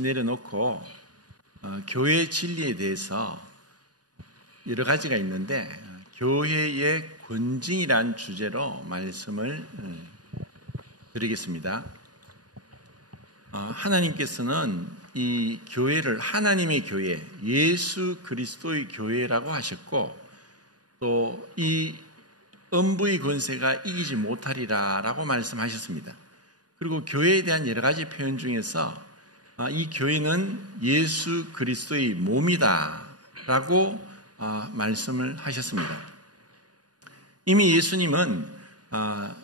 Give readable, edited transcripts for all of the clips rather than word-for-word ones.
내려놓고 교회 진리에 대해서 여러 가지가 있는데 교회의 권징이란 주제로 말씀을 드리겠습니다. 하나님께서는 이 교회를 하나님의 교회, 예수 그리스도의 교회라고 하셨고 또 이 음부의 권세가 이기지 못하리라라고 말씀하셨습니다. 그리고 교회에 대한 여러 가지 표현 중에서 이 교회는 예수 그리스도의 몸이다라고 말씀을 하셨습니다. 이미 예수님은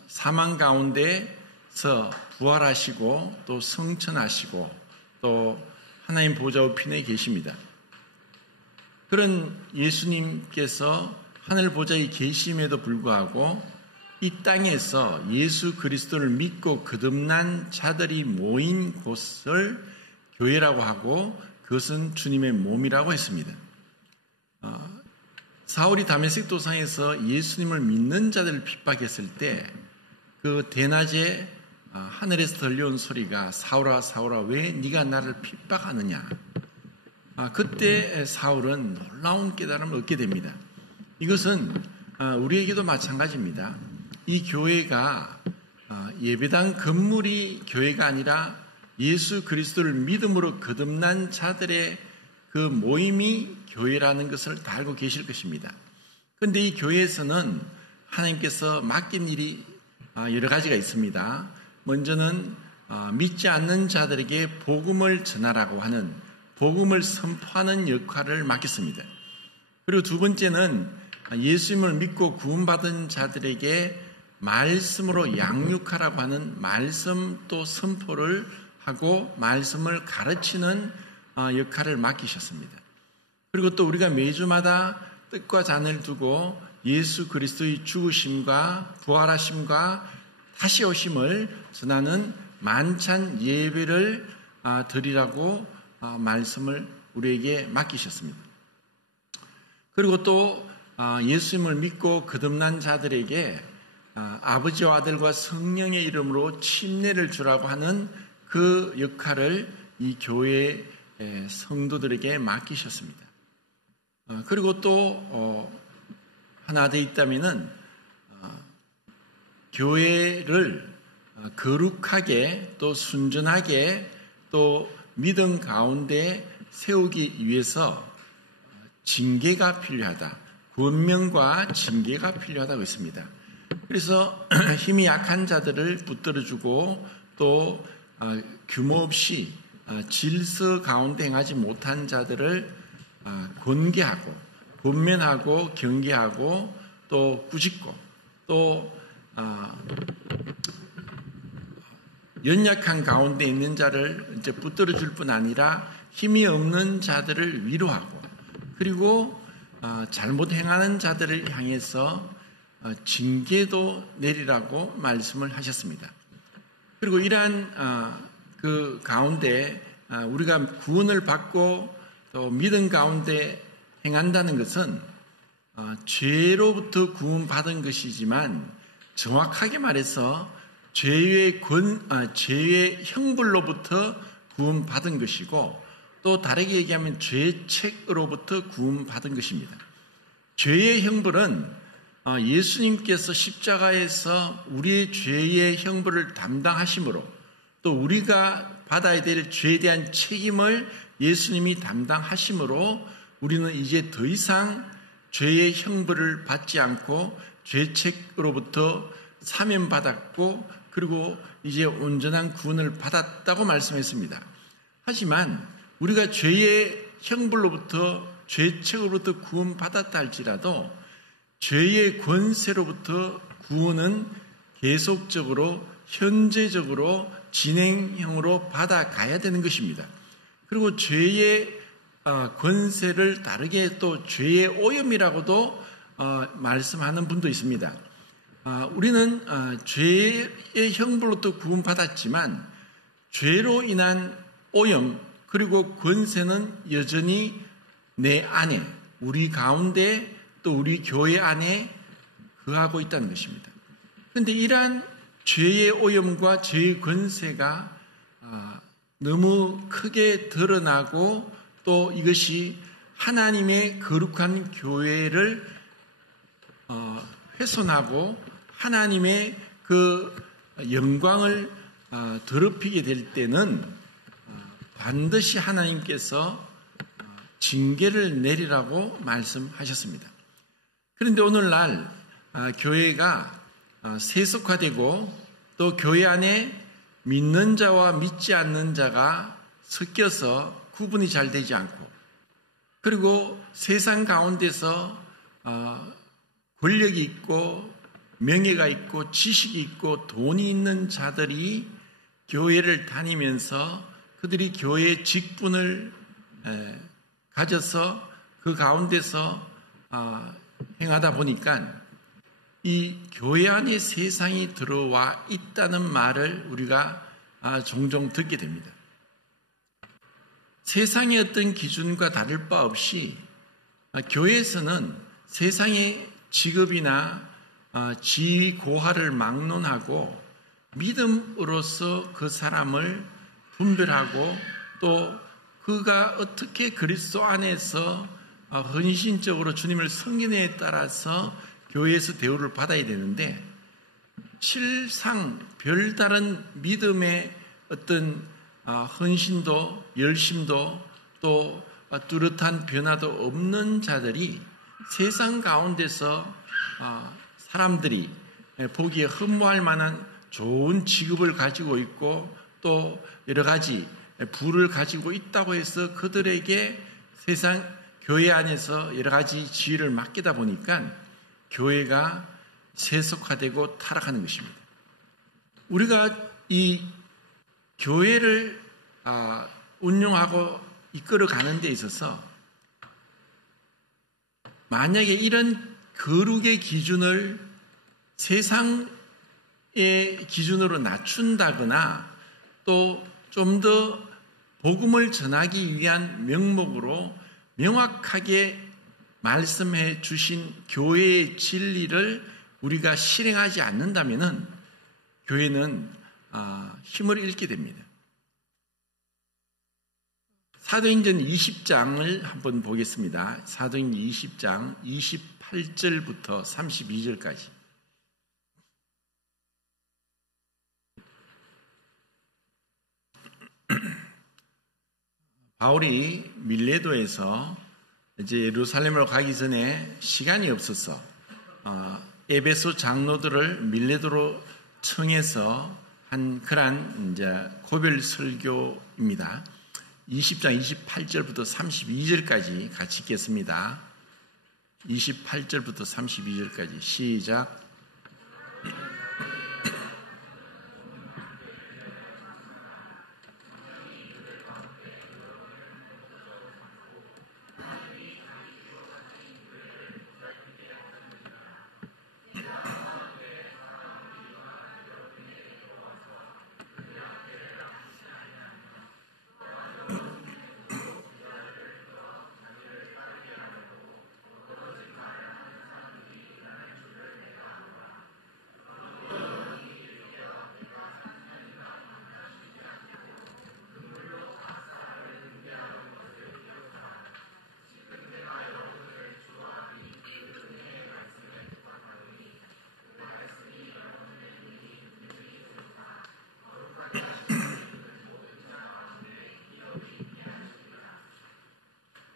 사망 가운데서 부활하시고 또 성천하시고 또 하나님 보좌 우편에 계십니다. 그런 예수님께서 하늘 보좌에 계심에도 불구하고 이 땅에서 예수 그리스도를 믿고 거듭난 자들이 모인 곳을 교회라고 하고 그것은 주님의 몸이라고 했습니다. 사울이 다메섹 도상에서 예수님을 믿는 자들을 핍박했을 때 그 대낮에 하늘에서 들려온 소리가 사울아 사울아 왜 네가 나를 핍박하느냐. 그때 사울은 놀라운 깨달음을 얻게 됩니다. 이것은 우리에게도 마찬가지입니다. 이 교회가 예배당 건물이 교회가 아니라 예수 그리스도를 믿음으로 거듭난 자들의 그 모임이 교회라는 것을 다 알고 계실 것입니다. 그런데 이 교회에서는 하나님께서 맡긴 일이 여러 가지가 있습니다. 먼저는 믿지 않는 자들에게 복음을 전하라고 하는 복음을 선포하는 역할을 맡겼습니다. 그리고 두 번째는 예수님을 믿고 구원받은 자들에게 말씀으로 양육하라고 하는 말씀 또 선포를 하고 말씀을 가르치는 역할을 맡기셨습니다. 그리고 또 우리가 매주마다 뜻과 잔을 두고 예수 그리스도의 죽으심과 부활하심과 다시 오심을 전하는 만찬 예배를 드리라고 말씀을 우리에게 맡기셨습니다. 그리고 또 예수님을 믿고 거듭난 자들에게 아버지와 아들과 성령의 이름으로 침례를 주라고 하는 그 역할을 이 교회 성도들에게 맡기셨습니다. 그리고 또 하나 더 있다면은 교회를 거룩하게 또 순전하게 또 믿음 가운데 세우기 위해서 징계가 필요하다. 권면과 징계가 필요하다고 했습니다. 그래서 힘이 약한 자들을 붙들어주고 또 규모 없이 질서 가운데 행하지 못한 자들을 권계하고 권면하고 경계하고 또 꾸짖고 또 연약한 가운데 있는 자를 이제 붙들어줄 뿐 아니라 힘이 없는 자들을 위로하고 그리고 잘못 행하는 자들을 향해서 징계도 내리라고 말씀을 하셨습니다. 그리고 이러한 그 가운데 우리가 구원을 받고 또 믿음 가운데 행한다는 것은 죄로부터 구원받은 것이지만 정확하게 말해서 죄의 형벌로부터 구원받은 것이고 또 다르게 얘기하면 죄책으로부터 구원받은 것입니다. 죄의 형벌은 예수님께서 십자가에서 우리의 죄의 형벌을 담당하심으로 또 우리가 받아야 될 죄에 대한 책임을 예수님이 담당하심으로 우리는 이제 더 이상 죄의 형벌을 받지 않고 죄책으로부터 사면받았고 그리고 이제 온전한 구원을 받았다고 말씀했습니다. 하지만 우리가 죄의 형벌로부터 죄책으로부터 구원받았다 할지라도 죄의 권세로부터 구원은 계속적으로 현재적으로 진행형으로 받아가야 되는 것입니다. 그리고 죄의 권세를 다르게 또 죄의 오염이라고도 말씀하는 분도 있습니다. 우리는 죄의 형벌로부터 구원받았지만 죄로 인한 오염 그리고 권세는 여전히 내 안에 우리 가운데 또 우리 교회 안에 거하고 있다는 것입니다. 그런데 이러한 죄의 오염과 죄의 권세가 너무 크게 드러나고 또 이것이 하나님의 거룩한 교회를 훼손하고 하나님의 그 영광을 더럽히게 될 때는 반드시 하나님께서 징계를 내리라고 말씀하셨습니다. 그런데 오늘날 교회가 세속화되고 또 교회 안에 믿는 자와 믿지 않는 자가 섞여서 구분이 잘 되지 않고, 그리고 세상 가운데서 권력이 있고 명예가 있고 지식이 있고 돈이 있는 자들이 교회를 다니면서 그들이 교회의 직분을 가져서 그 가운데서 행하다 보니까 이 교회 안에 세상이 들어와 있다는 말을 우리가 종종 듣게 됩니다. 세상의 어떤 기준과 다를 바 없이 교회에서는 세상의 직업이나 지위 고하를 막론하고 믿음으로써 그 사람을 분별하고 또 그가 어떻게 그리스도 안에서 헌신적으로 주님을 섬기느냐에 따라서 교회에서 대우를 받아야 되는데, 실상 별다른 믿음의 어떤 헌신도 열심도 또 뚜렷한 변화도 없는 자들이 세상 가운데서 사람들이 보기에 흠모할 만한 좋은 직업을 가지고 있고 또 여러 가지 부를 가지고 있다고 해서 그들에게 세상 교회 안에서 여러 가지 지위를 맡기다 보니까 교회가 세속화되고 타락하는 것입니다. 우리가 이 교회를 운영하고 이끌어가는 데 있어서 만약에 이런 거룩의 기준을 세상의 기준으로 낮춘다거나 또 좀 더 복음을 전하기 위한 명목으로 명확하게 말씀해 주신 교회의 진리를 우리가 실행하지 않는다면 교회는 힘을 잃게 됩니다. 사도행전 20장을 한번 보겠습니다. 사도행전 20장 28절부터 32절까지. 바울이 밀레도에서 이제 예루살렘으로 가기 전에 시간이 없어서 에베소 장로들을 밀레도로 청해서 한 그러한 이제 고별 설교입니다. 20장 28절부터 32절까지 같이 읽겠습니다. 28절부터 32절까지 시작.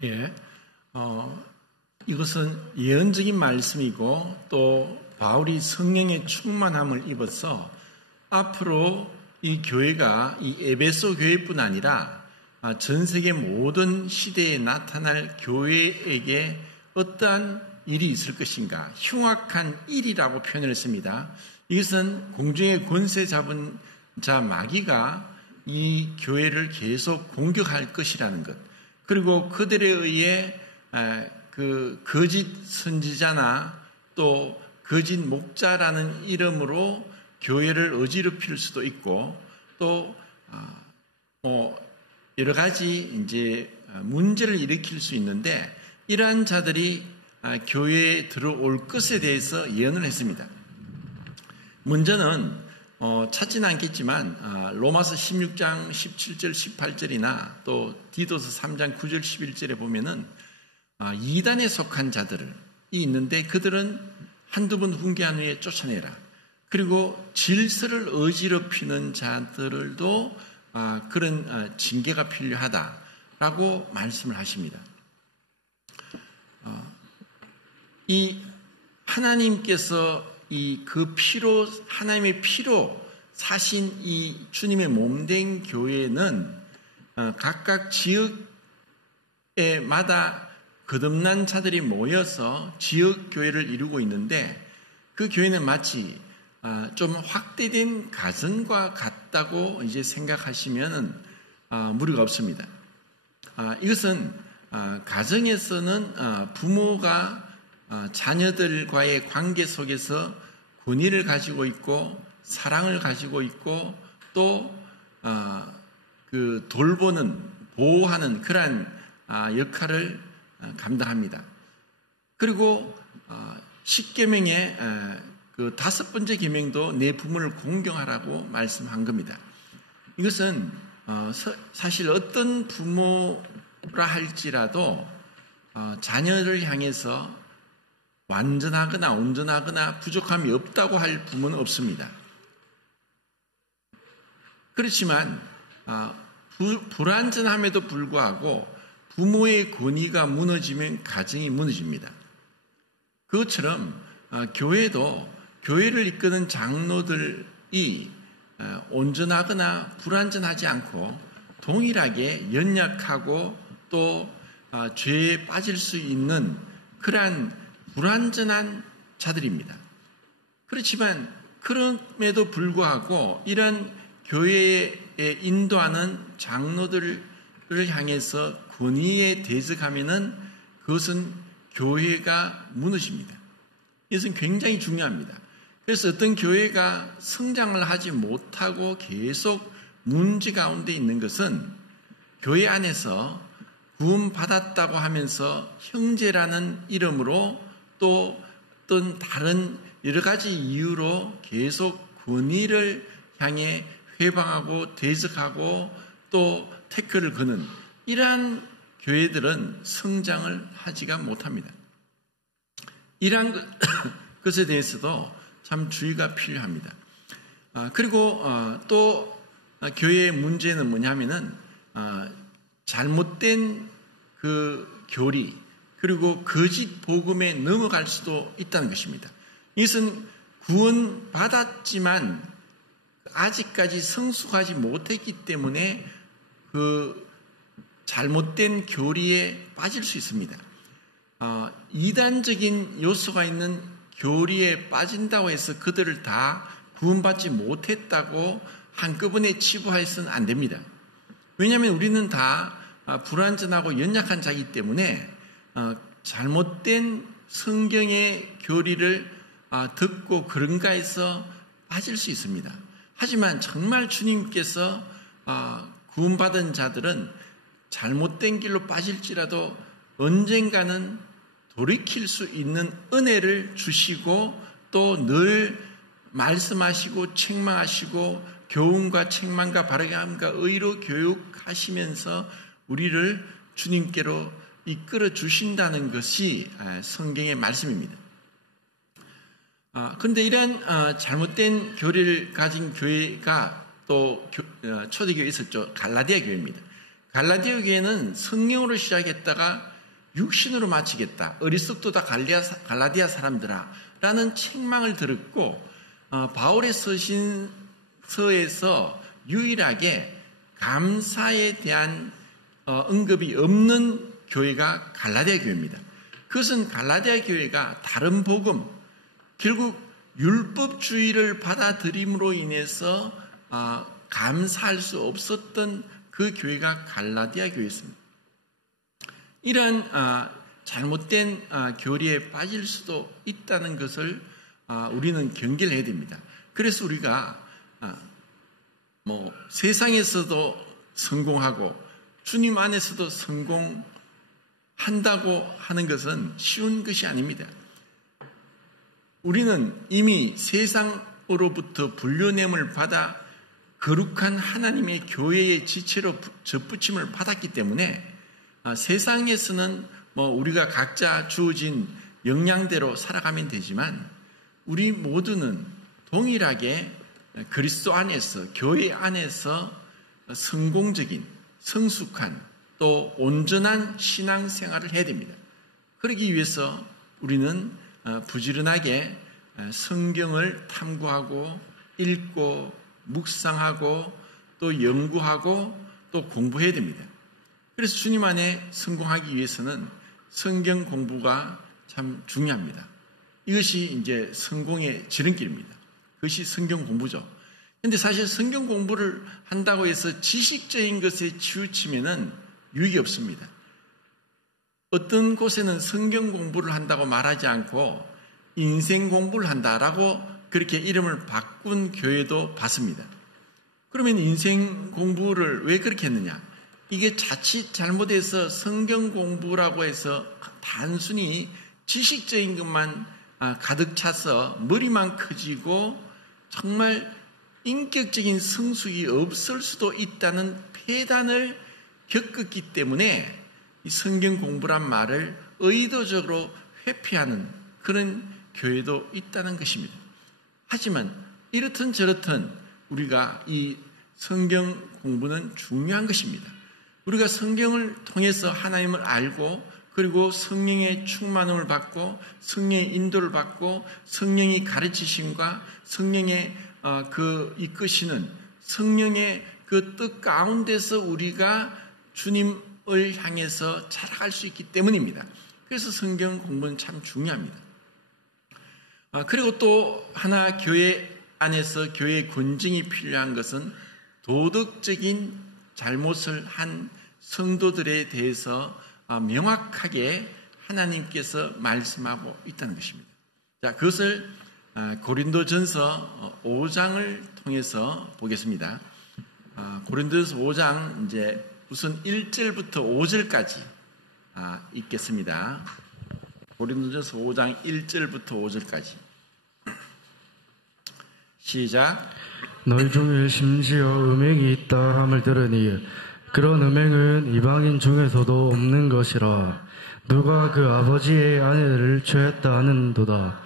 예, 이것은 예언적인 말씀이고 또 바울이 성령의 충만함을 입어서 앞으로 이 교회가 이 에베소 교회뿐 아니라 전 세계 모든 시대에 나타날 교회에게 어떠한 일이 있을 것인가, 흉악한 일이라고 표현을 했습니다. 이것은 공중의 권세 잡은 자 마귀가 이 교회를 계속 공격할 것이라는 것, 그리고 그들에 의해 그 거짓 선지자나 또 거짓 목자라는 이름으로 교회를 어지럽힐 수도 있고 또 여러 가지 이제 문제를 일으킬 수 있는데, 이러한 자들이 교회에 들어올 것에 대해서 예언을 했습니다. 먼저는 찾지는 않겠지만 로마서 16장 17절 18절이나 또 디도서 3장 9절 11절에 보면은 이단에 속한 자들이 있는데 그들은 한두 번 훈계한 후에 쫓아내라. 그리고 질서를 어지럽히는 자들도 그런 징계가 필요하다라고 말씀을 하십니다. 이 하나님께서 그 피로, 하나님의 피로 사신 이 주님의 몸된 교회는 각각 지역에마다 거듭난 자들이 모여서 지역 교회를 이루고 있는데 그 교회는 마치 좀 확대된 가정과 같다고 이제 생각하시면 무리가 없습니다. 이것은 가정에서는 부모가 자녀들과의 관계 속에서 권위를 가지고 있고 사랑을 가지고 있고 또 그 돌보는 보호하는 그러한 역할을 감당합니다. 그리고 10계명의 그 5번째 계명도 내 부모를 공경하라고 말씀한 겁니다. 이것은 사실 어떤 부모라 할지라도 자녀를 향해서 완전하거나 온전하거나 부족함이 없다고 할 부모는 없습니다. 그렇지만 불완전함에도 불구하고 부모의 권위가 무너지면 가정이 무너집니다. 그것처럼 교회도 교회를 이끄는 장로들이 온전하거나 불완전하지 않고 동일하게 연약하고 또 죄에 빠질 수 있는 그러한 불완전한 자들입니다. 그렇지만 그럼에도 불구하고 이런 교회에 인도하는 장로들을 향해서 권위에 대적하면은 그것은 교회가 무너집니다. 이것은 굉장히 중요합니다. 그래서 어떤 교회가 성장을 하지 못하고 계속 문제 가운데 있는 것은 교회 안에서 구원받았다고 하면서 형제라는 이름으로 또 어떤 다른 여러 가지 이유로 계속 권위를 향해 회방하고 대적하고 또 태클을 거는 이러한 교회들은 성장을 하지가 못합니다. 이러한 것에 대해서도 참 주의가 필요합니다. 그리고 또 교회의 문제는 뭐냐면은 잘못된 그 교리 그리고 거짓 복음에 넘어갈 수도 있다는 것입니다. 이것은 구원받았지만 아직까지 성숙하지 못했기 때문에 그 잘못된 교리에 빠질 수 있습니다. 이단적인 요소가 있는 교리에 빠진다고 해서 그들을 다 구원받지 못했다고 한꺼번에 치부해서는 안 됩니다. 왜냐하면 우리는 다 불완전하고 연약한 자이기 때문에 잘못된 성경의 교리를 듣고 그런가 해서 빠질 수 있습니다. 하지만 정말 주님께서 구원받은 자들은 잘못된 길로 빠질지라도 언젠가는 돌이킬 수 있는 은혜를 주시고 또 늘 말씀하시고 책망하시고 교훈과 책망과 바르게함과 의로 교육하시면서 우리를 주님께로 이끌어 주신다는 것이 성경의 말씀입니다. 그런데 이런 잘못된 교리를 가진 교회가 또 초대교회에 있었죠. 갈라디아 교회입니다. 갈라디아 교회는 성령으로 시작했다가 육신으로 마치겠다. 어리석도다 갈라디아 사람들아 라는 책망을 들었고 바울의 서신서에서 유일하게 감사에 대한 언급이 없는 교회가 갈라디아 교회입니다. 그것은 갈라디아 교회가 다른 복음, 결국 율법주의를 받아들임으로 인해서 감사할 수 없었던 그 교회가 갈라디아 교회였습니다. 이런 잘못된 교리에 빠질 수도 있다는 것을 우리는 경계를 해야 됩니다. 그래서 우리가 세상에서도 성공하고 주님 안에서도 성공한다고 하는 것은 쉬운 것이 아닙니다. 우리는 이미 세상 하나님으로부터 분려냄을 받아 거룩한 하나님의 교회의 지체로 접붙임을 받았기 때문에 세상에서는 우리가 각자 주어진 역량대로 살아가면 되지만 우리 모두는 동일하게 그리스도 안에서, 교회 안에서 성공적인, 성숙한 또 온전한 신앙생활을 해야 됩니다. 그러기 위해서 우리는 부지런하게 성경을 탐구하고 읽고 묵상하고 또 연구하고 또 공부해야 됩니다. 그래서 주님 안에 성공하기 위해서는 성경 공부가 참 중요합니다. 이것이 이제 성공의 지름길입니다. 그것이 성경 공부죠. 그런데 사실 성경 공부를 한다고 해서 지식적인 것에 치우치면은 유익이 없습니다. 어떤 곳에는 성경 공부를 한다고 말하지 않고 인생 공부를 한다라고 그렇게 이름을 바꾼 교회도 봤습니다. 그러면 인생 공부를 왜 그렇게 했느냐? 이게 자칫 잘못해서 성경 공부라고 해서 단순히 지식적인 것만 가득 차서 머리만 커지고 정말 인격적인 성숙이 없을 수도 있다는 폐단을 겪었기 때문에 이 성경 공부란 말을 의도적으로 회피하는 그런 교회도 있다는 것입니다. 하지만 이렇든 저렇든 우리가 이 성경 공부는 중요한 것입니다. 우리가 성경을 통해서 하나님을 알고 그리고 성령의 충만함을 받고 성령의 인도를 받고 성령이 가르치심과 성령의 그 이끄시는 성령의 그 뜻 가운데서 우리가 주님을 향해서 자라갈 수 있기 때문입니다. 그래서 성경 공부는 참 중요합니다. 그리고 또 하나 교회 안에서 교회의 권징이 필요한 것은 도덕적인 잘못을 한 성도들에 대해서 명확하게 하나님께서 말씀하고 있다는 것입니다. 자, 그것을 고린도전서 5장을 통해서 보겠습니다. 고린도전서 5장 이제 우선 1절부터 5절까지 읽겠습니다. 고린도전서 5장 1절부터 5절까지 시작. 너희 중에 심지어 음행이 있다 함을 들으니 그런 음행은 이방인 중에서도 없는 것이라. 누가 그 아버지의 아내를 취했다 하는도다.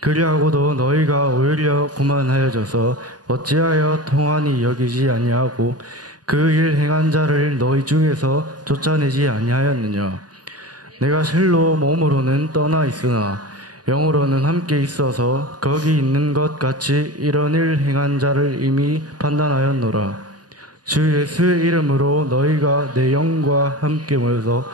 그리하고도 너희가 오히려 고만하여져서 어찌하여 통한이 여기지 아니하고 그 일 행한 자를 너희 중에서 쫓아내지 아니하였느냐. 내가 실로 몸으로는 떠나 있으나 영으로는 함께 있어서 거기 있는 것 같이 이런 일 행한 자를 이미 판단하였노라. 주 예수의 이름으로 너희가 내 영과 함께 모여서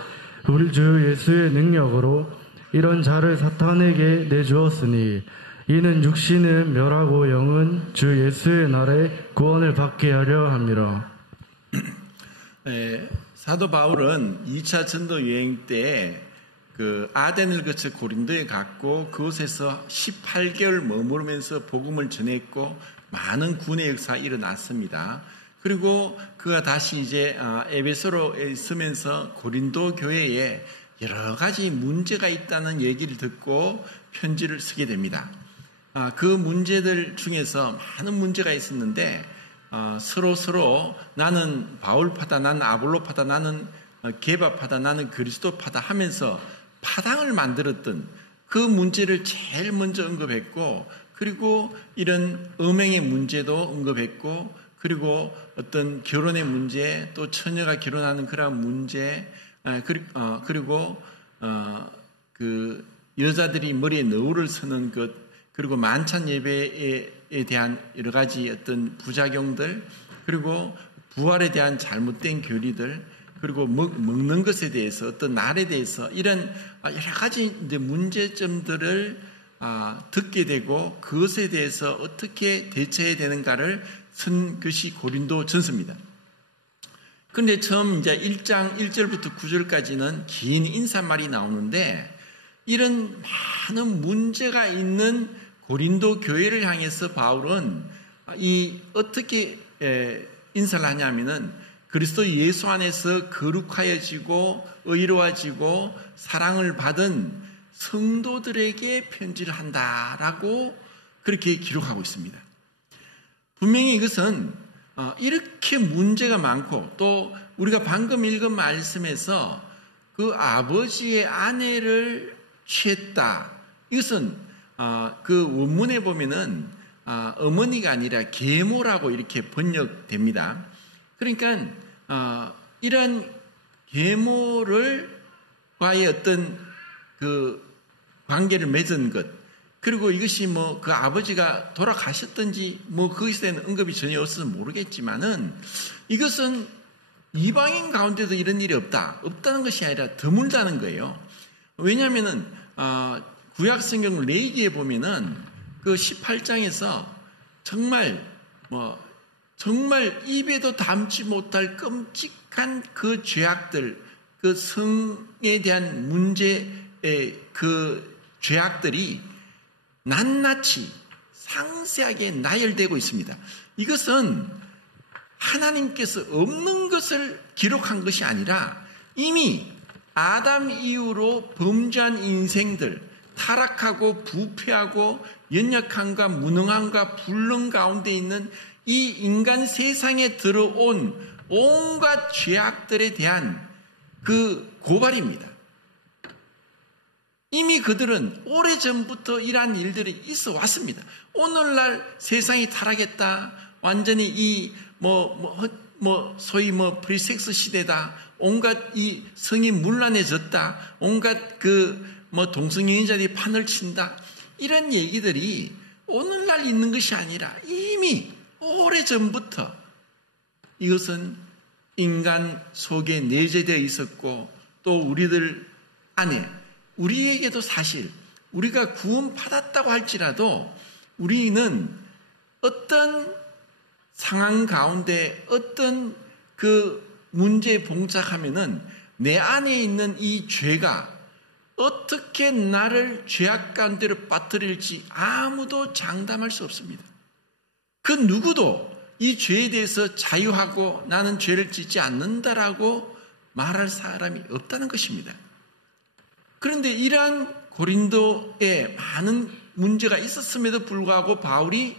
우리 주 예수의 능력으로 이런 자를 사탄에게 내주었으니 이는 육신은 멸하고 영은 주 예수의 날에 구원을 받게 하려 함이라. 사도 바울은 2차 전도 여행 때 그 아덴을 거쳐 고린도에 갔고 그곳에서 18개월 머무르면서 복음을 전했고 많은 군의 역사가 일어났습니다. 그리고 그가 다시 이제 에베소로 있으면서 고린도 교회에 여러 가지 문제가 있다는 얘기를 듣고 편지를 쓰게 됩니다. 그 문제들 중에서 많은 문제가 있었는데 서로 나는 바울파다, 나는 아볼로파다, 나는 게바파다, 나는 그리스도파다 하면서 파당을 만들었던 그 문제를 제일 먼저 언급했고 그리고 이런 음행의 문제도 언급했고 그리고 어떤 결혼의 문제 또 처녀가 결혼하는 그런 문제 그리고 그 여자들이 머리에 너울을 쓰는 것 그리고 만찬 예배에 대한 여러 가지 어떤 부작용들 그리고 부활에 대한 잘못된 교리들 그리고 먹는 것에 대해서 어떤 날에 대해서 이런 여러 가지 이제 문제점들을 듣게 되고 그것에 대해서 어떻게 대처해야 되는가를 쓴 것이 고린도 전서입니다. 그런데 처음 이제 1장 1절부터 9절까지는 긴 인사말이 나오는데 이런 많은 문제가 있는 고린도 교회를 향해서 바울은 어떻게 인사를 하냐면은 그리스도 예수 안에서 거룩하여지고 의로워지고 사랑을 받은 성도들에게 편지를 한다라고 그렇게 기록하고 있습니다. 분명히 이것은 이렇게 문제가 많고 또 우리가 방금 읽은 말씀에서 그 아버지의 아내를 취했다. 이것은 그 원문에 보면은 어머니가 아니라 계모라고 이렇게 번역됩니다. 그러니까 이런 계모를 과의 어떤 그 관계를 맺은 것, 그리고 이것이 뭐 그 아버지가 돌아가셨든지 뭐 거기서 대한 언급이 전혀 없어서 모르겠지만은 이것은 이방인 가운데도 이런 일이 없다는 것이 아니라 드물다는 거예요. 왜냐하면은 구약 성경 레위기에 보면은 그 18장에서 정말 입에도 담지 못할 끔찍한 그 죄악들, 그 성에 대한 문제의 그 죄악들이 낱낱이 상세하게 나열되고 있습니다. 이것은 하나님께서 없는 것을 기록한 것이 아니라 이미 아담 이후로 범죄한 인생들, 타락하고 부패하고 연약함과 무능함과 불능 가운데 있는 이 인간 세상에 들어온 온갖 죄악들에 대한 그 고발입니다. 이미 그들은 오래전부터 이러한 일들이 있어 왔습니다. 오늘날 세상이 타락했다. 완전히 소위 프리섹스 시대다. 온갖 이 성이 문란해졌다. 온갖 동성애인자들이 판을 친다. 이런 얘기들이 오늘날 있는 것이 아니라 이미 오래전부터 이것은 인간 속에 내재되어 있었고 또 우리들 안에 우리에게도 사실 우리가 구원받았다고 할지라도 우리는 어떤 상황 가운데 어떤 그 문제에 봉착하면은 내 안에 있는 이 죄가 어떻게 나를 죄악 가운데로 빠뜨릴지 아무도 장담할 수 없습니다. 그 누구도 이 죄에 대해서 자유하고 나는 죄를 짓지 않는다라고 말할 사람이 없다는 것입니다. 그런데 이러한 고린도에 많은 문제가 있었음에도 불구하고 바울이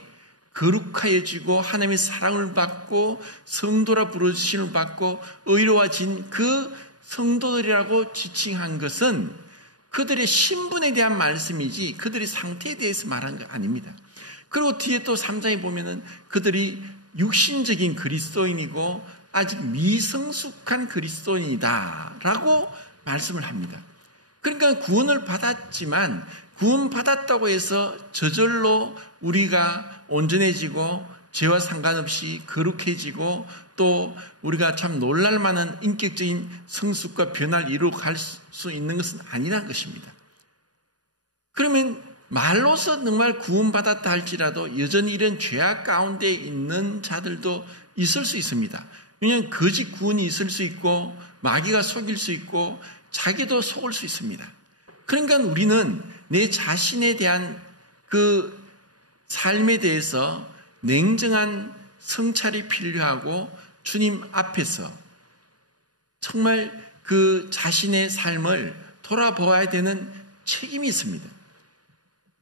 거룩하여지고 하나님의 사랑을 받고 성도라 부르심을 받고 의로워진 그 성도들이라고 지칭한 것은 그들의 신분에 대한 말씀이지 그들의 상태에 대해서 말한 거 아닙니다. 그리고 뒤에 또 3장에 보면은 그들이 육신적인 그리스도인이고 아직 미성숙한 그리스도인이다라고 말씀을 합니다. 그러니까 구원을 받았지만 구원받았다고 해서 저절로 우리가 온전해지고 죄와 상관없이 거룩해지고 또 우리가 참 놀랄만한 인격적인 성숙과 변화를 이루어갈 수 있는 것은 아니라는 것입니다. 그러면 말로서 정말 구원받았다 할지라도 여전히 이런 죄악 가운데 있는 자들도 있을 수 있습니다. 왜냐하면 거짓 구원이 있을 수 있고 마귀가 속일 수 있고 자기도 속을 수 있습니다. 그러니까 우리는 내 자신에 대한 그 삶에 대해서 냉정한 성찰이 필요하고 주님 앞에서 정말 그 자신의 삶을 돌아보아야 되는 책임이 있습니다.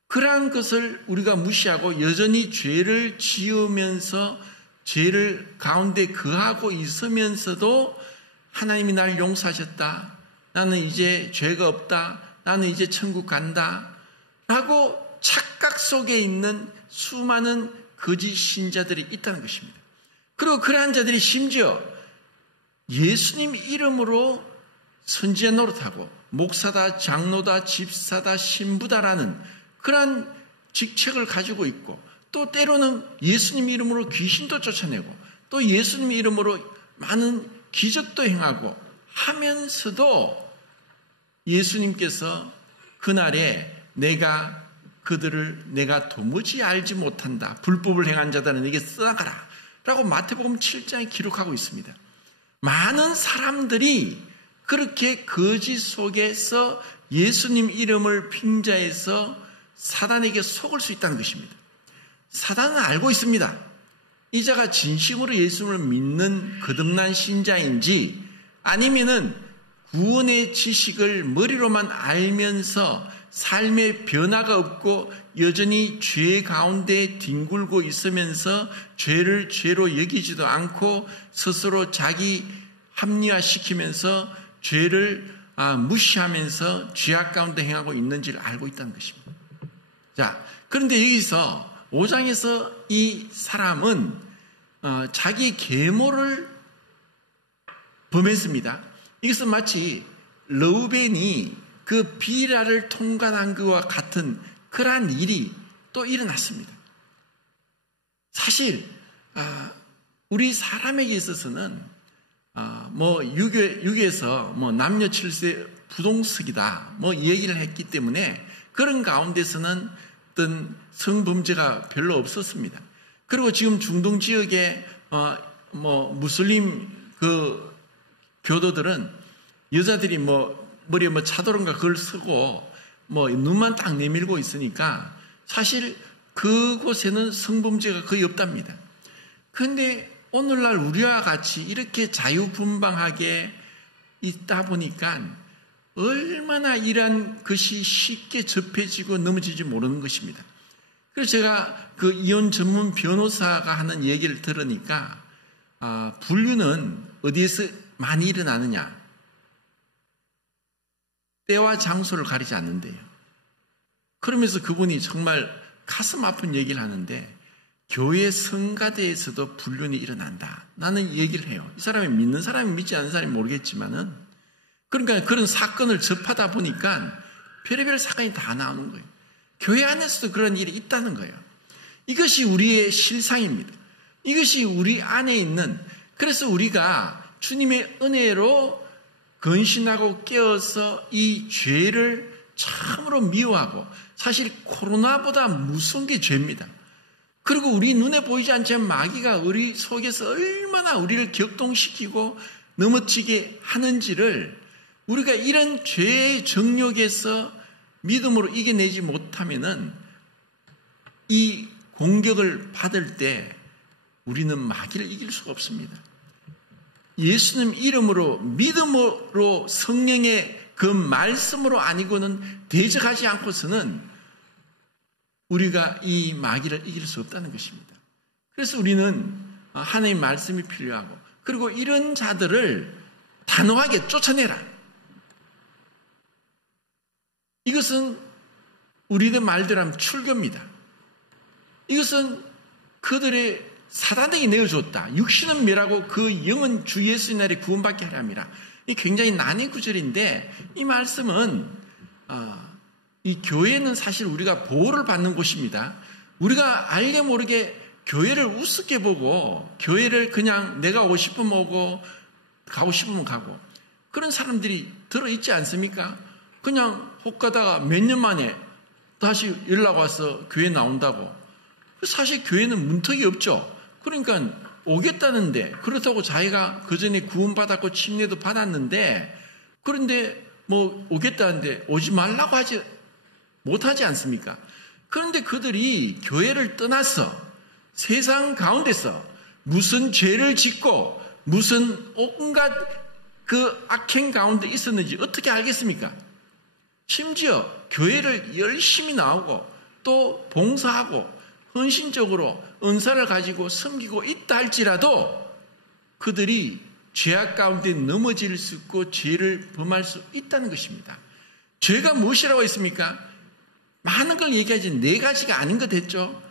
그러한 것을 우리가 무시하고 여전히 죄를 지으면서 죄를 가운데 거하고 있으면서도 하나님이 나를 용서하셨다. 나는 이제 죄가 없다. 나는 이제 천국 간다. 라고 착각 속에 있는 수많은 거짓 신자들이 있다는 것입니다. 그리고 그러한 자들이 심지어 예수님 이름으로 선지자 노릇하고 목사다, 장로다, 집사다, 신부다라는 그러한 직책을 가지고 있고 또 때로는 예수님 이름으로 귀신도 쫓아내고 또 예수님 이름으로 많은 기적도 행하고 하면서도 예수님께서 그날에 그들을 내가 도무지 알지 못한다. 불법을 행한 자들은 내게 떠나가라. 라고 마태복음 7장에 기록하고 있습니다. 많은 사람들이 그렇게 거짓 속에서 예수님 이름을 빙자해서 사단에게 속을 수 있다는 것입니다. 사단은 알고 있습니다. 이 자가 진심으로 예수님을 믿는 거듭난 신자인지 아니면은 구원의 지식을 머리로만 알면서 삶의 변화가 없고 여전히 죄 가운데 뒹굴고 있으면서 죄를 죄로 여기지도 않고 스스로 자기 합리화시키면서 죄를 무시하면서 죄악 가운데 행하고 있는지를 알고 있다는 것입니다. 자, 그런데 여기서 5장에서 이 사람은 자기 계모를 범했습니다. 이것은 마치 르우벤이 그 비라를 통과한 것과 같은 그러한 일이 또 일어났습니다. 사실 우리 사람에게 있어서는 유교에서 남녀 칠세 부동석이다 얘기를 했기 때문에 그런 가운데서는 어떤 성범죄가 별로 없었습니다. 그리고 지금 중동 지역에 무슬림 그 교도들은 여자들이 머리에 차도론가 그걸 쓰고 눈만 딱 내밀고 있으니까 사실 그곳에는 성범죄가 거의 없답니다. 그런데 오늘날 우리와 같이 이렇게 자유분방하게 있다 보니까 얼마나 이러한 것이 쉽게 접해지고 넘어지지 모르는 것입니다. 그래서 제가 그 이혼 전문 변호사가 하는 얘기를 들으니까 불륜은 어디에서 많이 일어나느냐? 때와 장소를 가리지 않는데요. 그러면서 그분이 정말 가슴 아픈 얘기를 하는데 교회 성가대에서도 불륜이 일어난다. 나는 얘기를 해요. 이 사람이 믿는 사람이 믿지 않는 사람이 모르겠지만은 그러니까 그런 사건을 접하다 보니까 별의별 사건이 다 나오는 거예요. 교회 안에서도 그런 일이 있다는 거예요. 이것이 우리의 실상입니다. 이것이 우리 안에 있는, 그래서 우리가 주님의 은혜로 건신하고 깨어서 이 죄를 참으로 미워하고, 사실 코로나보다 무서운 게 죄입니다. 그리고 우리 눈에 보이지 않지만 마귀가 우리 속에서 얼마나 우리를 격동시키고 넘어지게 하는지를 우리가 이런 죄의 정욕에서 믿음으로 이겨내지 못하면은 이 공격을 받을 때 우리는 마귀를 이길 수가 없습니다. 예수님 이름으로 믿음으로 성령의 그 말씀으로 아니고는 대적하지 않고서는 우리가 이 마귀를 이길 수 없다는 것입니다. 그래서 우리는 하나님의 말씀이 필요하고, 그리고 이런 자들을 단호하게 쫓아내라. 이것은 우리들 말대로 하면 출교입니다. 이것은 그들의 사단에게 내어줬다. 육신은 멸하고 그 영은 주 예수의 날에 구원받게 하려 함이라. 이 굉장히 난해 구절인데, 이 말씀은 이 교회는 사실 우리가 보호를 받는 곳입니다. 우리가 알게 모르게 교회를 우습게 보고 교회를 그냥 내가 오고 싶으면 오고 가고 싶으면 가고 그런 사람들이 들어있지 않습니까? 그냥 혹 가다가 몇 년 만에 다시 연락 와서 교회 나온다고. 사실 교회는 문턱이 없죠. 그러니까 오겠다는데, 그렇다고 자기가 그전에 구원받았고 침례도 받았는데, 그런데 오겠다는데 오지 말라고 하지 못하지 않습니까? 그런데 그들이 교회를 떠나서 세상 가운데서 무슨 죄를 짓고 무슨 온갖 그 악행 가운데 있었는지 어떻게 알겠습니까? 심지어 교회를 열심히 나오고 또 봉사하고 헌신적으로 은사를 가지고 섬기고 있다 할지라도 그들이 죄악 가운데 넘어질 수 있고 죄를 범할 수 있다는 것입니다. 죄가 무엇이라고 했습니까? 많은 걸 얘기하지 4가지가 아닌 것 했죠.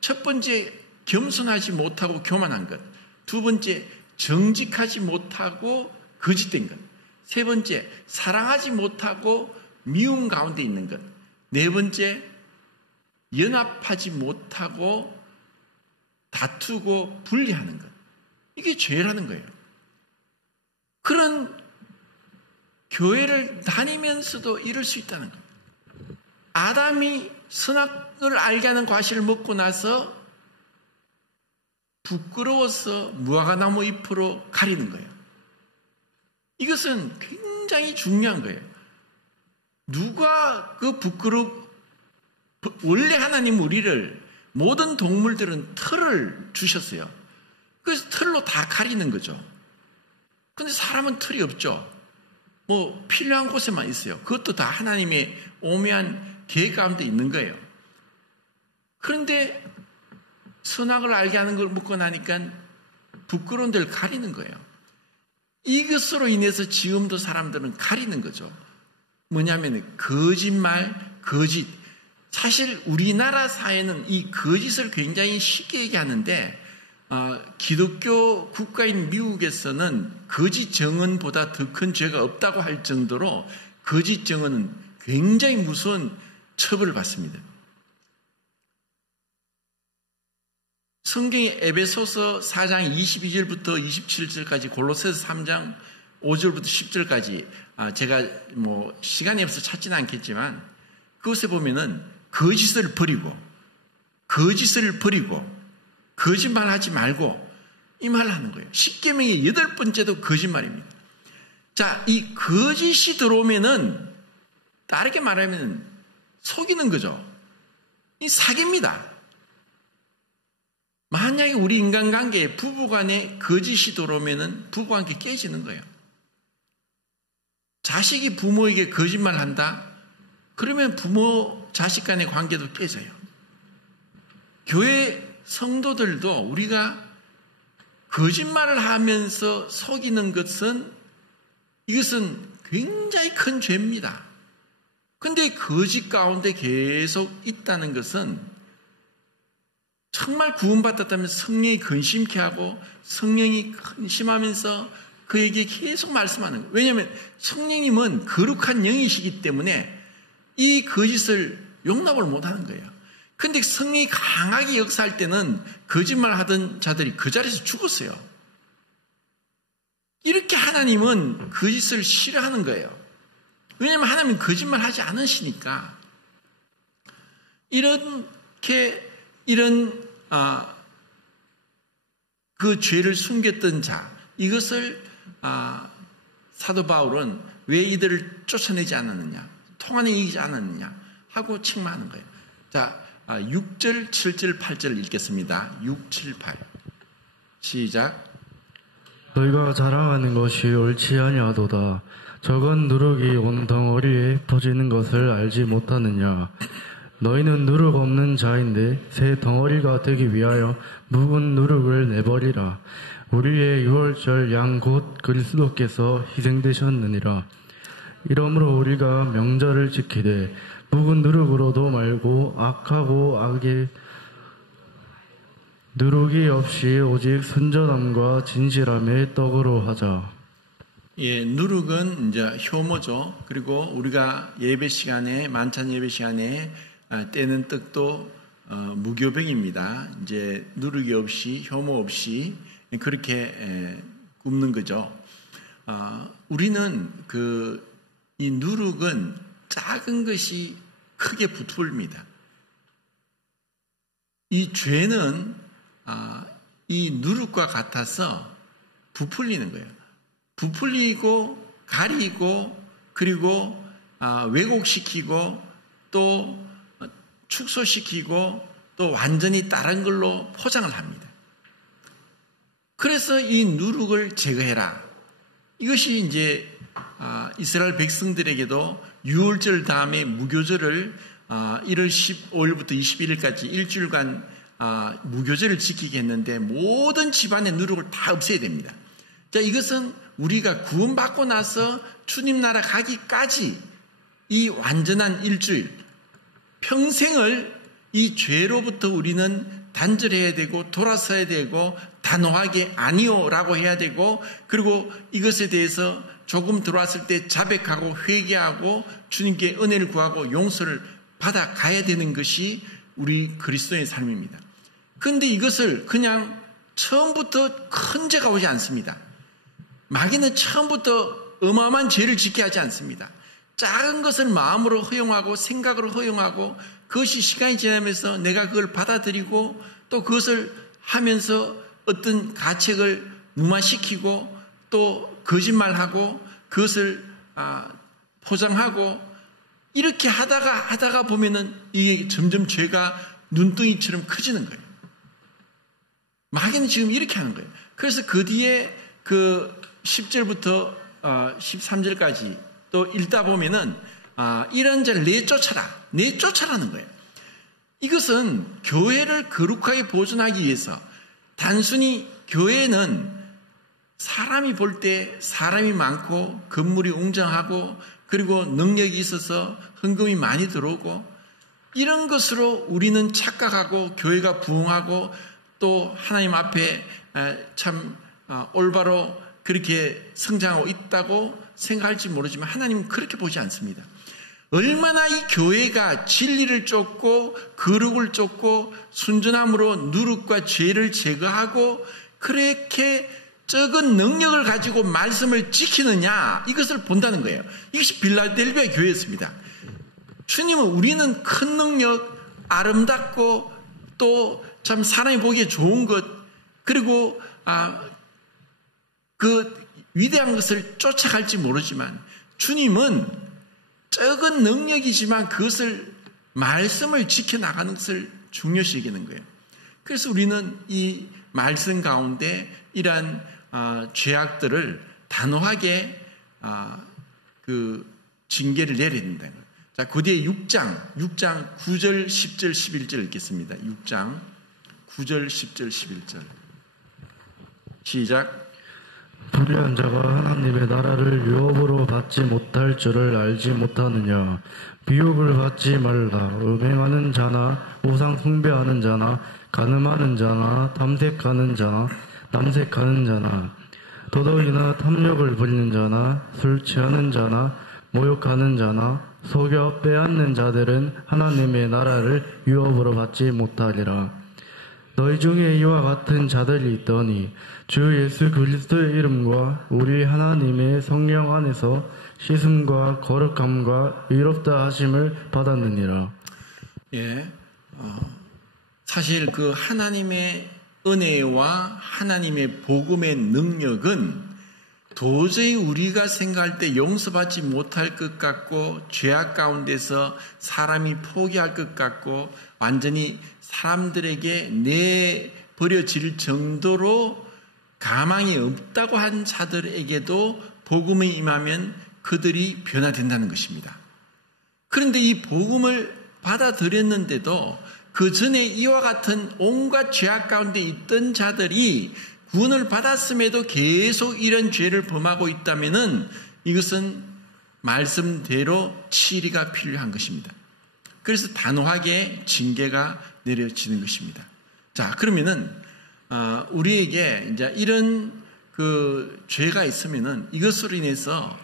첫 번째, 겸손하지 못하고 교만한 것. 두 번째, 정직하지 못하고 거짓된 것. 세 번째, 사랑하지 못하고 미움 가운데 있는 것. 네 번째, 연합하지 못하고 다투고 분리하는 것. 이게 죄라는 거예요. 그런 교회를 다니면서도 이럴 수 있다는 것. 아담이 선악을 알게 하는 과실을 먹고 나서 부끄러워서 무화과나무 잎으로 가리는 거예요. 이것은 굉장히 중요한 거예요. 누가 원래 하나님 우리를, 모든 동물들은 털을 주셨어요. 그래서 털로 다 가리는 거죠. 근데 사람은 털이 없죠. 뭐 필요한 곳에만 있어요. 그것도 다 하나님의 오묘한 계획 가운데 있는 거예요. 그런데 선악을 알게 하는 걸 묻고 나니까 부끄러운 데를 가리는 거예요. 이것으로 인해서 지금도 사람들은 가리는 거죠. 뭐냐면 거짓말, 거짓. 사실 우리나라 사회는 이 거짓을 굉장히 쉽게 얘기하는데 기독교 국가인 미국에서는 거짓 증언보다 더 큰 죄가 없다고 할 정도로 거짓 증언은 굉장히 무서운 처벌을 받습니다. 성경의 에베소서 4장 22절부터 27절까지, 골로새서 3장 5절부터 10절까지 제가 뭐 시간이 없어서 찾지는 않겠지만 그것에 보면은 거짓을 버리고 거짓말하지 말고 이 말을 하는 거예요. 10계명의 8번째도 거짓말입니다. 자, 이 거짓이 들어오면은 다르게 말하면 속이는 거죠. 이 사기입니다. 만약에 우리 인간관계에 부부간에 거짓이 들어오면은 부부관계 깨지는 거예요. 자식이 부모에게 거짓말한다? 그러면 부모 자식 간의 관계도 깨져요. 교회 성도들도 우리가 거짓말을 하면서 속이는 것은 이것은 굉장히 큰 죄입니다. 그런데 거짓 가운데 계속 있다는 것은 정말 구원받았다면 성령이 근심케 하고 성령이 근심하면서 그에게 계속 말씀하는 거예요. 왜냐하면 성령님은 거룩한 영이시기 때문에 이 거짓을 용납을 못하는 거예요. 그런데 성령이 강하게 역사할 때는 거짓말하던 자들이 그 자리에서 죽었어요. 이렇게 하나님은 거짓을 싫어하는 거예요. 왜냐하면 하나님은 거짓말하지 않으시니까. 이런 그 죄를 숨겼던 자, 이것을 사도 바울은 왜 이들을 쫓아내지 않았느냐, 통하내지 않았느냐 하고 책망하는 거예요. 자, 6절, 7절, 8절 읽겠습니다. 6, 7, 8 시작. 너희가 자랑하는 것이 옳지 아니하도다. 적은 누룩이 온 덩어리에 퍼지는 것을 알지 못하느냐. 너희는 누룩 없는 자인데 새 덩어리가 되기 위하여 묵은 누룩을 내버리라. 우리의 유월절 양 곧 그리스도께서 희생되셨느니라. 이러므로 우리가 명절을 지키되 묵은 누룩으로도 말고 악하고 악의 누룩이 없이 오직 순전함과 진실함의 떡으로 하자. 예, 누룩은 이제 효모죠. 그리고 우리가 예배 시간에, 만찬 예배 시간에 떼는 떡도 무교병입니다. 이제 누룩이 없이, 효모 없이 그렇게 굽는 거죠. 우리는 이 누룩은 작은 것이 크게 부풀립니다. 이 죄는 이 누룩과 같아서 부풀리는 거예요. 부풀리고 가리고 그리고 왜곡시키고 또 축소시키고 또 완전히 다른 걸로 포장을 합니다. 그래서 이 누룩을 제거해라. 이것이 이제 이스라엘 백성들에게도 유월절 다음에 무교절을 1월 15일부터 21일까지 일주일간 무교절을 지키게 했는데 모든 집안의 누룩을 다 없애야 됩니다. 자, 이것은 우리가 구원받고 나서 주님 나라 가기까지 이 완전한 일주일, 평생을 이 죄로부터 우리는 단절해야 되고 돌아서야 되고 단호하게 아니요라고 해야 되고 그리고 이것에 대해서 조금 들어왔을 때 자백하고 회개하고 주님께 은혜를 구하고 용서를 받아가야 되는 것이 우리 그리스도의 삶입니다. 그런데 이것을 그냥 처음부터 큰 죄가 오지 않습니다. 마귀는 처음부터 어마어마한 죄를 짓게 하지 않습니다. 작은 것을 마음으로 허용하고 생각으로 허용하고 그것이 시간이 지나면서 내가 그걸 받아들이고 또 그것을 하면서 어떤 가책을 무마시키고 또 거짓말하고 그것을 포장하고 이렇게 하다가 보면은 이게 점점 죄가 눈덩이처럼 커지는 거예요. 마귀는 지금 이렇게 하는 거예요. 그래서 그 뒤에 그 10절부터 13절까지 또 읽다 보면은 이런 자를 내쫓아라는 거예요. 이것은 교회를 거룩하게 보존하기 위해서 단순히 교회는 사람이 볼 때 사람이 많고 건물이 웅장하고 그리고 능력이 있어서 헌금이 많이 들어오고 이런 것으로 우리는 착각하고 교회가 부흥하고 또 하나님 앞에 참 올바로 그렇게 성장하고 있다고 생각할지 모르지만 하나님은 그렇게 보지 않습니다. 얼마나 이 교회가 진리를 쫓고 거룩을 쫓고 순전함으로 누룩과 죄를 제거하고 그렇게 적은 능력을 가지고 말씀을 지키느냐 이것을 본다는 거예요. 이것이 빌라델비아 교회였습니다. 주님은 우리는 큰 능력, 아름답고 또 참 사람이 보기에 좋은 것 그리고 그 위대한 것을 쫓아갈지 모르지만 주님은 적은 능력이지만 그것을 말씀을 지켜나가는 것을 중요시 여기는 거예요. 그래서 우리는 이 말씀 가운데 이러한 죄악들을 단호하게 그 징계를 내려야 된다는 거예요. 자, 그 뒤에 6장 9절 10절 11절 읽겠습니다. 6장 9절 10절 11절 시작. 불의한 자가 하나님의 나라를 유업으로 받지 못할 줄을 알지 못하느냐. 비욕을 받지 말라. 음행하는 자나 우상 숭배하는 자나 간음하는 자나 탐색하는 자나 남색하는 자나 도덕이나 탐욕을 부리는 자나 술 취하는 자나 모욕하는 자나 속여 빼앗는 자들은 하나님의 나라를 유업으로 받지 못하리라. 너희 중에 이와 같은 자들이 있더니 주 예수 그리스도의 이름과 우리 하나님의 성령 안에서 씻음과 거룩함과 의롭다 하심을 받았느니라. 예, 사실 그 하나님의 은혜와 하나님의 복음의 능력은 도저히 우리가 생각할 때 용서받지 못할 것 같고 죄악 가운데서 사람이 포기할 것 같고 완전히 사람들에게 내버려질 정도로 가망이 없다고 한 자들에게도 복음이 임하면 그들이 변화된다는 것입니다. 그런데 이 복음을 받아들였는데도 그 전에 이와 같은 온갖 죄악 가운데 있던 자들이 구원을 받았음에도 계속 이런 죄를 범하고 있다면은 이것은 말씀대로 치리가 필요한 것입니다. 그래서 단호하게 징계가 내려지는 것입니다. 자, 그러면은 우리에게 이제 이런 그 죄가 있으면은 이것으로 인해서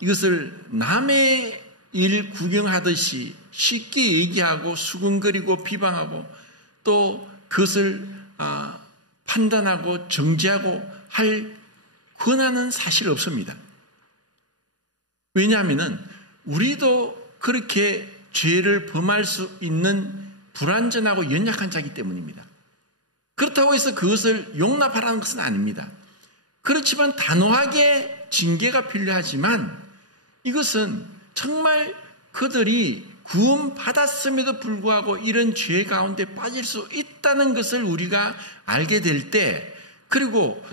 이것을 남의 일 구경하듯이 쉽게 얘기하고 수근거리고 비방하고 또 그것을 판단하고 정죄하고 할 권한은 사실 없습니다. 왜냐하면은 우리도 그렇게 죄를 범할 수 있는 불완전하고 연약한 자이기 때문입니다. 그렇다고 해서 그것을 용납하라는 것은 아닙니다. 그렇지만 단호하게 징계가 필요하지만 이것은 정말 그들이 구원받았음에도 불구하고 이런 죄 가운데 빠질 수 있다는 것을 우리가 알게 될 때, 그리고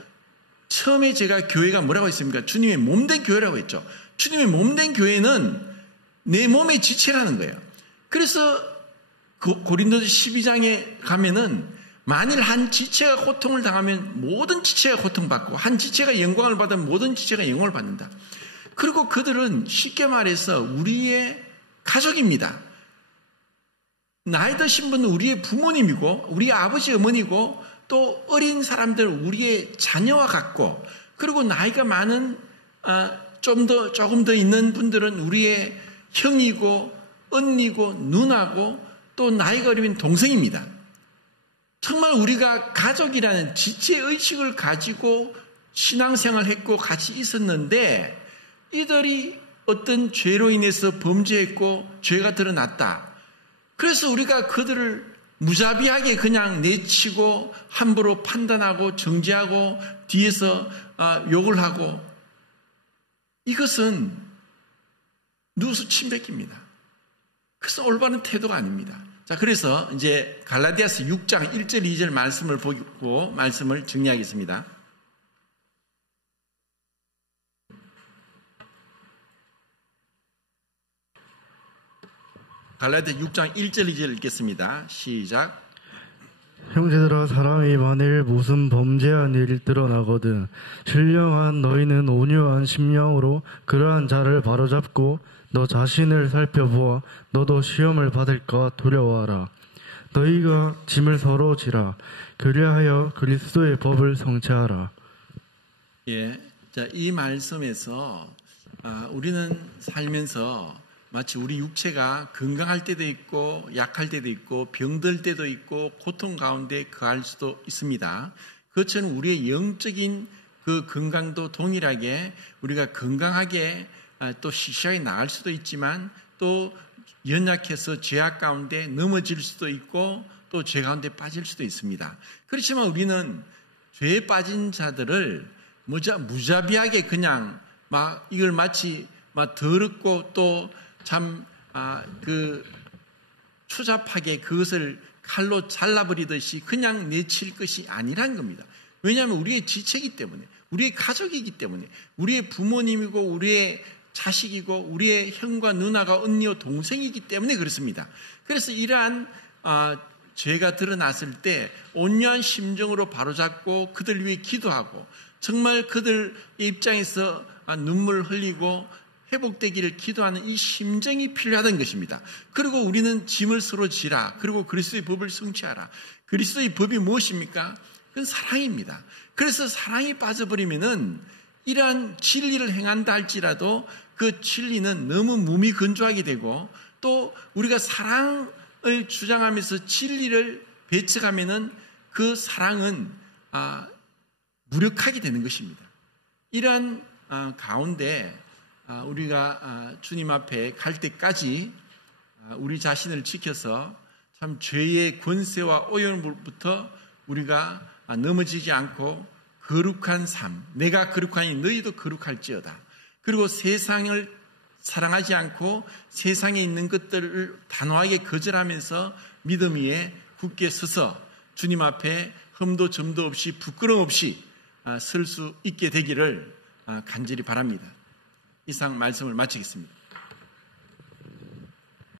처음에 제가 교회가 뭐라고 했습니까? 주님의 몸된 교회라고 했죠. 주님의 몸된 교회는 내 몸의 지체라는 거예요. 그래서 고린도서 12장에 가면은 만일 한 지체가 고통을 당하면 모든 지체가 고통받고 한 지체가 영광을 받으면 모든 지체가 영광을 받는다. 그리고 그들은 쉽게 말해서 우리의 가족입니다. 나이 드신 분은 우리의 부모님이고 우리의 아버지 어머니고 또 어린 사람들 우리의 자녀와 같고, 그리고 나이가 많은 조금 더 있는 분들은 우리의 형이고 언니고 누나고 또 나이가 어리면 동생입니다. 정말 우리가 가족이라는 지체의식을 가지고 신앙생활을 했고 같이 있었는데 이들이 어떤 죄로 인해서 범죄했고 죄가 드러났다. 그래서 우리가 그들을 무자비하게 그냥 내치고 함부로 판단하고 정죄하고 뒤에서 욕을 하고, 이것은 누수 침뱉기입니다. 그래서 올바른 태도가 아닙니다. 자, 그래서 이제 갈라디아서 6장 1절 2절 말씀을 보고 말씀을 정리하겠습니다. 갈라디아 6장 1절 2절 읽겠습니다. 시작. 형제들아, 사람이 만일 무슨 범죄한 일이 드러나거든 신령한 너희는 온유한 심령으로 그러한 자를 바로잡고 너 자신을 살펴보아 너도 시험을 받을까 두려워하라. 너희가 짐을 서로 지라. 그리하여 그리스도의 법을 성취하라. 예, 자, 이 말씀에서 우리는 살면서 마치 우리 육체가 건강할 때도 있고 약할 때도 있고 병들 때도 있고 고통 가운데 거할 수도 있습니다. 그것처럼 우리의 영적인 그 건강도 동일하게 우리가 건강하게 또 시시하게 나갈 수도 있지만 또 연약해서 죄악 가운데 넘어질 수도 있고 또 죄 가운데 빠질 수도 있습니다. 그렇지만 우리는 죄에 빠진 자들을 무자비하게 그냥 막 이걸 마치 막 더럽고 또 참 추잡하게 그것을 칼로 잘라버리듯이 그냥 내칠 것이 아니란 겁니다. 왜냐하면 우리의 지체이기 때문에, 우리의 가족이기 때문에, 우리의 부모님이고 우리의 자식이고 우리의 형과 누나가 언니와 동생이기 때문에 그렇습니다. 그래서 이러한 죄가 드러났을 때 온유한 심정으로 바로잡고 그들 위해 기도하고 정말 그들 입장에서 눈물 흘리고 회복되기를 기도하는 이 심정이 필요하다는 것입니다. 그리고 우리는 짐을 서로 지라. 그리고 그리스도의 법을 성취하라. 그리스도의 법이 무엇입니까? 그건 사랑입니다. 그래서 사랑이 빠져버리면은 이러한 진리를 행한다 할지라도 그 진리는 너무 무미건조하게 되고 또 우리가 사랑을 주장하면서 진리를 배척하면은 그 사랑은 무력하게 되는 것입니다. 이러한 가운데 우리가 주님 앞에 갈 때까지 우리 자신을 지켜서 참 죄의 권세와 오염물부터 우리가 넘어지지 않고 거룩한 삶, 내가 거룩하니 너희도 거룩할지어다. 그리고 세상을 사랑하지 않고 세상에 있는 것들을 단호하게 거절하면서 믿음 위에 굳게 서서 주님 앞에 흠도 점도 없이 부끄럼 없이 설 수 있게 되기를 간절히 바랍니다. 이상 말씀을 마치겠습니다.